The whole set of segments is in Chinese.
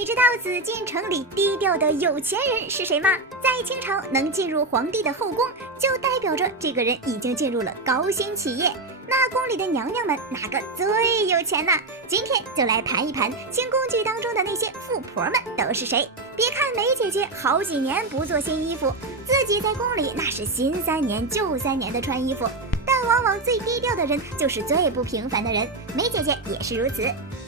你知道紫禁城里低调的有钱人是谁吗？在清朝能进入皇帝的后宫，就代表着这个人已经进入了高新企业。那宫里的娘娘们哪个最有钱呢？今天就来盘一盘清宫剧当中的那些富婆们都是谁。别看梅姐姐好几年不做新衣服，自己在宫里那是新3年旧3年的穿衣服，但往往最低调的人就是最不平凡的人。梅姐姐也是如此。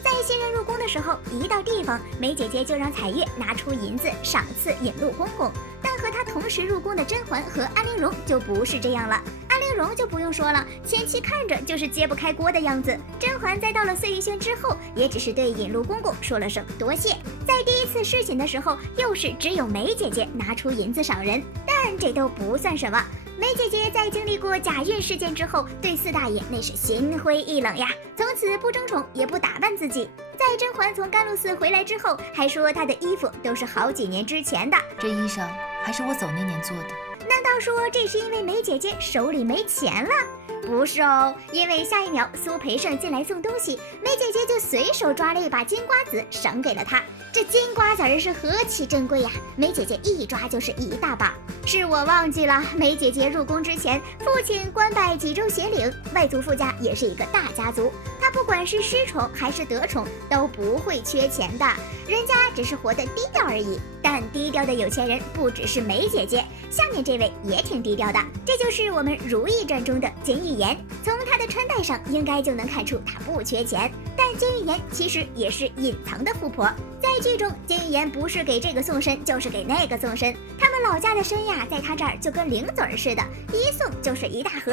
在新人入宫的时候，一到地方，梅姐姐就让彩月拿出银子赏赐引路公公。但和她同时入宫的甄嬛和安陵容就不是这样了。安陵容就不用说了，前期看着就是揭不开锅的样子。甄嬛在到了碎玉轩之后，也只是对引路公公说了声多谢。在第一次侍寝的时候，又是只有梅姐姐拿出银子赏人，但这都不算什么。梅姐姐在经历过假孕事件之后，对四大爷那是心灰意冷呀，从此不争宠也不打扮自己。在甄嬛从甘露寺回来之后，还说她的衣服都是好几年之前的，这衣裳还是我走那年做的。难道说这是因为梅姐姐手里没钱了？不是哦，因为下一秒苏培盛进来送东西，梅姐姐就随手抓了一把金瓜子赏给了他。这金瓜子儿是何其珍贵呀，梅姐姐一抓就是一大把。是我忘记了，梅姐姐入宫之前，父亲官拜济州协领，外祖父家也是一个大家族，她不管是失宠还是得宠都不会缺钱的，人家只是活得低调而已。但低调的有钱人不只是梅姐姐，下面这位也挺低调的，这就是我们《如懿传》中的金玉妍。从她的穿戴上应该就能看出她不缺钱，但金玉妍其实也是隐藏的富婆。在剧中，金玉妍不是给这个送参，就是给那个送参。他们老家的参呀，在她这儿就跟零嘴似的，一送就是一大盒。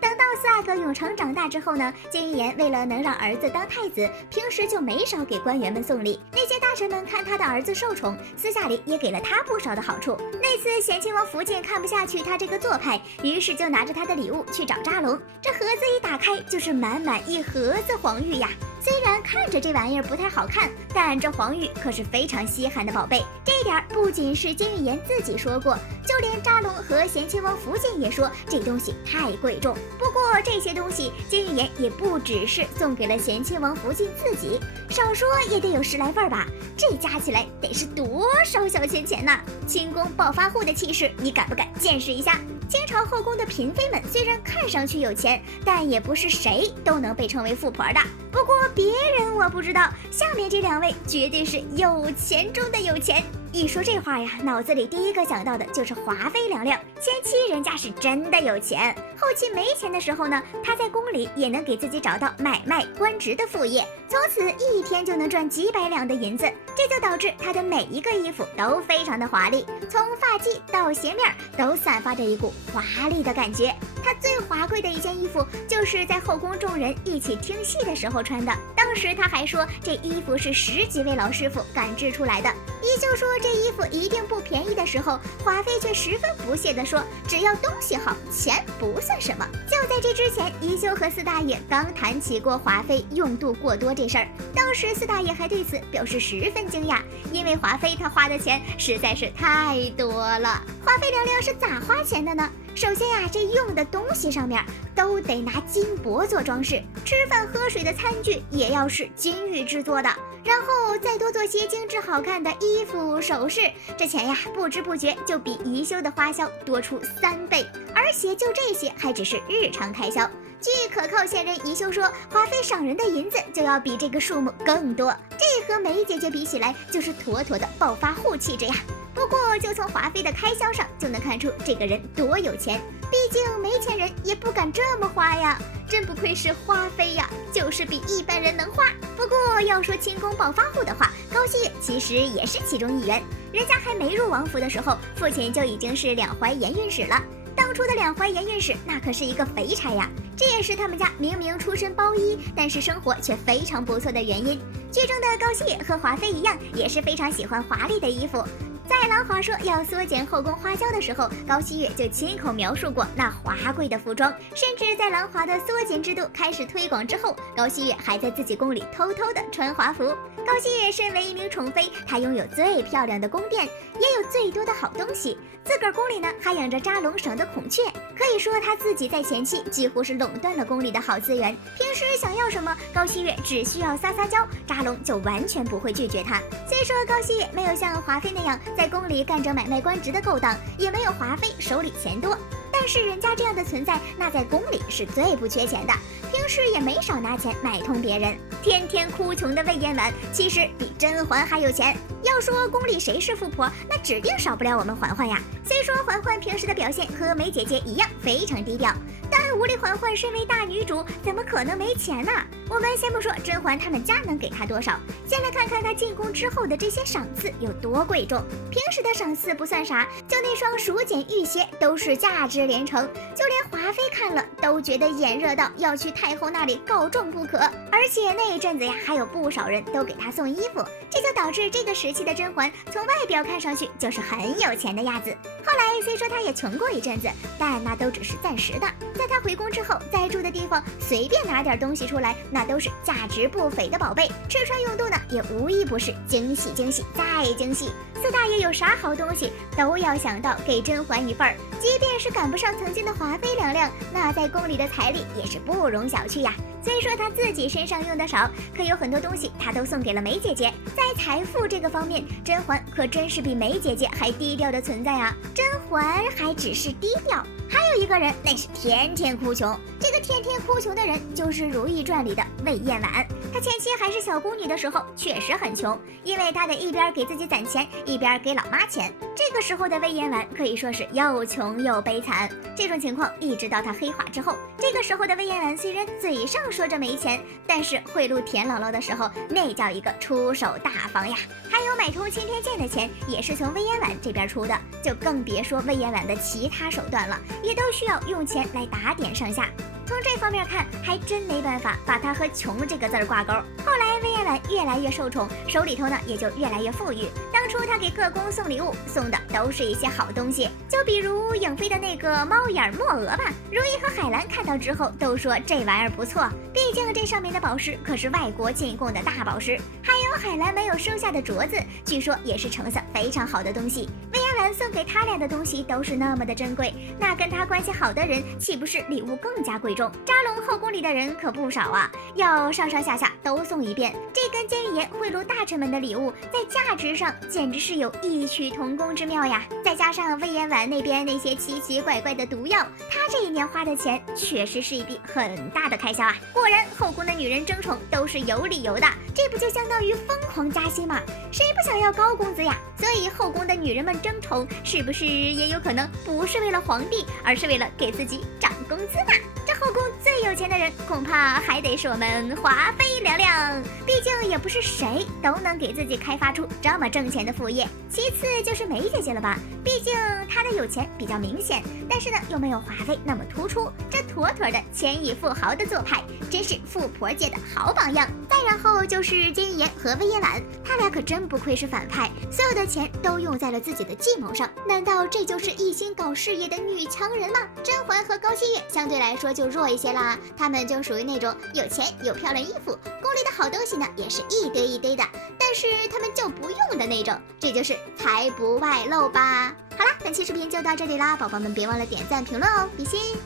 等到四阿哥永成长大之后呢，金玉妍为了能让儿子当太子，平时就没少给官员们送礼。那些大臣们看他的儿子受宠，私下里也给了他不少的好处。那次显亲王福晋看不下去他这个做派，于是就拿着他的礼物去找扎龙。这盒子一打开，就是满满一盒子黄玉呀。虽然看着这玩意儿不太好看，但这黄玉可是非常稀罕的宝贝。这一点不仅是金玉妍自己说过，就连扎龙和贤亲王福晋也说这东西太贵重。不过这些东西金玉妍也不只是送给了贤亲王福晋自己，少说也得有10来份吧，这加起来得是多少小钱钱呢？清宫暴发户的气势，你敢不敢见识一下？清朝后宫的嫔妃们虽然看上去有钱，但也不是谁都能被称为富婆的。不过别人我不知道，下面这2位绝对是有钱中的有钱。一说这话呀，脑子里第一个想到的就是华妃娘娘。前期人家是真的有钱，后期没钱的时候呢，她在宫里也能给自己找到买卖官职的副业，从此一天就能赚几百两的银子。这就导致她的每一个衣服都非常的华丽，从发髻到鞋面都散发着一股华丽的感觉。她最华贵的一件衣服就是在后宫众人一起听戏的时候穿的，当时她还说这衣服是10几位老师傅赶制出来的。依旧说这衣服一定不便宜的时候，华妃却十分不屑地说，只要东西好，钱不算什么。就在这之前，宜修和四大爷刚谈起过华妃用度过多这事儿，当时四大爷还对此表示十分惊讶，因为华妃她花的钱实在是太多了。华妃娘娘是咋花钱的呢？首先呀，这用的东西上面都得拿金箔做装饰，吃饭喝水的餐具也要是金玉制作的，然后再多做些精致好看的衣服首饰，这钱呀不知不觉就比宜修的花销多出3倍，而且就这些还只是日常开销。据可靠线人宜修说，华妃赏人的银子就要比这个数目更多，这和梅姐姐比起来就是妥妥的暴发户气质呀。不过就从华妃的开销上就能看出这个人多有钱，毕竟没钱人也不敢这么花呀，真不愧是华妃呀，就是比一般人能花。不过要说清宫暴发户的话，高希月其实也是其中一员，人家还没入王府的时候，父亲就已经是两淮盐运使了。当初的两淮盐运使那可是一个肥差呀，这也是他们家明明出身包衣，但是生活却非常不错的原因。剧中的高希月和华妃一样，也是非常喜欢华丽的衣服。在狼华说要缩减后宫花销的时候，高希月就亲口描述过那华贵的服装，甚至在狼华的缩减制度开始推广之后，高希月还在自己宫里偷偷的穿华服。高希月身为一名宠妃，她拥有最漂亮的宫殿，也有最多的好东西。自个儿宫里呢还养着扎龙省的孔雀，可以说她自己在前期几乎是垄断了宫里的好资源。平时想要什么，高希月只需要撒娇，扎龙就完全不会拒绝她。虽说高希月没有像华妃那样在宫里干着买卖官职的勾当，也没有华妃手里钱多，但是人家这样的存在，那在宫里是最不缺钱的，平时也没少拿钱买通别人。天天哭穷的魏嫣婉，其实比甄嬛还有钱。要说宫里谁是富婆，那指定少不了我们嬛嬛呀。虽说嬛嬛平时的表现和梅姐姐一样非常低调，但无理嬛嬛身为大女主，怎么可能没钱呢？我们先不说甄嬛他们家能给她多少，先来看看她进宫之后的这些赏赐有多贵重。平时的赏赐不算啥，就那双蜀锦玉鞋都是价值连城，就连华妃看了都觉得眼热到要去太后那里告状不可。而且那一阵子呀，还有不少人都给她送衣服，这就导致这个时期的甄嬛从外表看上去就是很有钱的样子。后来虽说她也穷过一阵子，但那都只是暂时的。在她回宫之后，在住的地方随便拿点东西出来，那都是价值不菲的宝贝，吃穿用度呢也无一不是惊喜惊喜再惊喜。四大爷有啥好东西都要想到给甄嬛一份儿，即便是赶不上曾经的华妃娘娘，那在宫里的彩礼也是不容小觑呀。虽说她自己身上用的少，可有很多东西她都送给了梅姐姐。在财富这个方面，甄嬛可真是比梅姐姐还低调的存在啊。甄嬛还只是低调，还有一个人那是天天哭穷。这个天天哭穷的人就是《如懿传》里的魏嫣婉。她前期还是小宫女的时候确实很穷，因为她得一边给自己攒钱，一边给老妈钱。这个时候的魏嫣婉可以说是又穷又悲惨。这种情况一直到她黑化之后，这个时候的魏嫣婉虽然嘴上说着没钱，但是贿赂田姥姥的时候，那叫一个出手大方呀。还有买通钦天监的钱也是从魏嫣婉这边出的，就更别说魏嫣婉的其他手段了，也都需要用钱来打点上下。从这方面看，还真没办法把她和穷这个字儿挂钩。后来魏嫣婉越来越受宠，手里头呢也就越来越富裕。当初她给各宫送礼物，送的都是一些好东西，就比如影妃的那个猫眼墨额吧。如懿和海兰看到之后都说这玩意儿不错，毕竟这上面的宝石可是外国进贡的大宝石。还有海兰没有收下的镯子，据说也是成色非常好的东西。魏嫣婉送给他俩的东西都是那么的珍贵，那跟他关系好的人岂不是礼物更加贵重？扎龙后宫里的人可不少啊，要上上下下都送一遍。这跟监狱言贿赂大臣们的礼物，在价值上简直是有异曲同工之妙呀。再加上魏嫣婉那边那些奇奇怪怪的毒药，她这一年花的钱确实是一笔很大的开销啊。果然后宫的女人争宠都是有理由的，这不就相当于疯狂加薪吗？谁不想要高工资呀？所以后宫的女人们争宠，是不是也有可能不是为了皇帝，而是为了给自己涨工资呢？这后宫最有钱的人，恐怕还得是我们华妃娘娘，毕竟也不是谁都能给自己开发出这么挣钱的副业。其次就是梅姐姐了吧，毕竟她的有钱比较明显，但是呢又没有华妃那么突出，这妥妥的千亿富豪的做派，真是富婆界的好榜样。再然后就是金玉妍和魏嫣婉，他俩可真不愧是反派，所有的钱都用在了自己的计谋上。难道这就是一心搞事业的女强人吗？甄嬛和高希月相对来说就弱一些啦，她们就属于那种有钱有漂亮衣服，宫里的好东西呢也是一堆一堆的，但是她们就不用的那种，这就是财不外露吧。好啦，本期视频就到这里啦，宝宝们别忘了点赞评论哦，比心。